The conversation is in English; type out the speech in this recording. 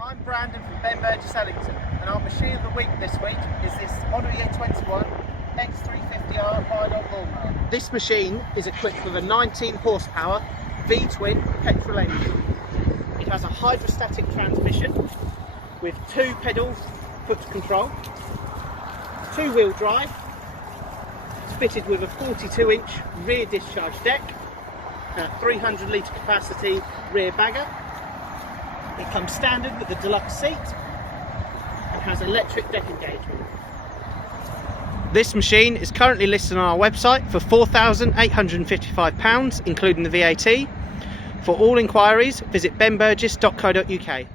I'm Brandon from Ben Burgess Ellington, and our machine of the week this week is this model year 21 X350R ride-on lawnmower. This machine is equipped with a 19 horsepower V-twin petrol engine. It has a hydrostatic transmission with 2 pedal foot control, 2-wheel drive. It's fitted with a 42-inch rear discharge deck, a 300 litre capacity rear bagger. It comes standard with the deluxe seat and has electric deck engagement. This machine is currently listed on our website for £4,855, including the VAT. For all inquiries, visit benburgess.co.uk.